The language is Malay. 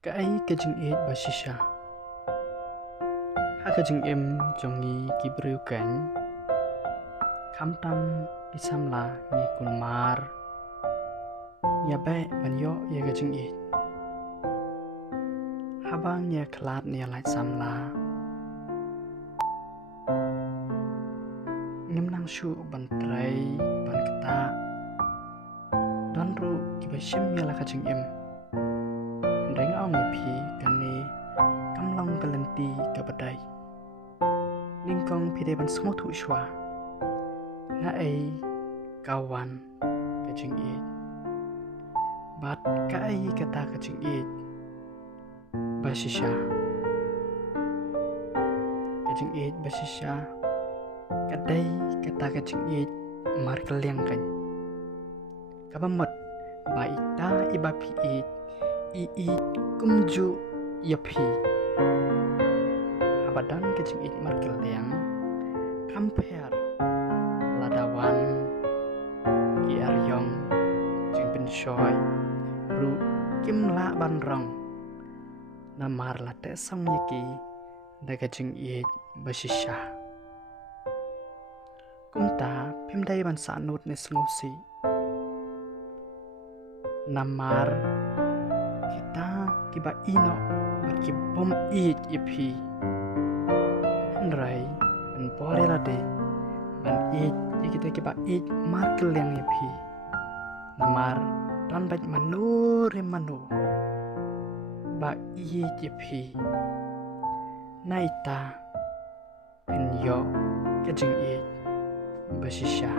Cái kajing it basisha. Ha kajing em jongi kibriu kan. Kamtam isamla ni kunmar. Ya be banyo ya kajing it. Habang ya kelat ni alai samla. Ngem nang shu bantrai ban keta. Don ru kibashim ya la kajing em. Reng au ngi phi kan ni kamlong kalenti ka badai ningkong phi de ban smo thu shwa na ai kawan ka jing e bat ka ai kata ka jing e basisha ka jing e basisha ka dai kata ka jing e mar kaliang kan ka bamat ba ita iba phi i kumju yapi abadan kecing ik markel yang compare ladawan ki aryong jing pen shoy ru kim la ban rong namar la te song yaki da kecing ik basisha kumta pim dai ban sanut ne sngusi namar kita kiba ino bagi bom ipi Andrai ban pore la de ban kita kiba markel yang ipi namar dan baj manure manu ba ipi naita penyo kajing basisha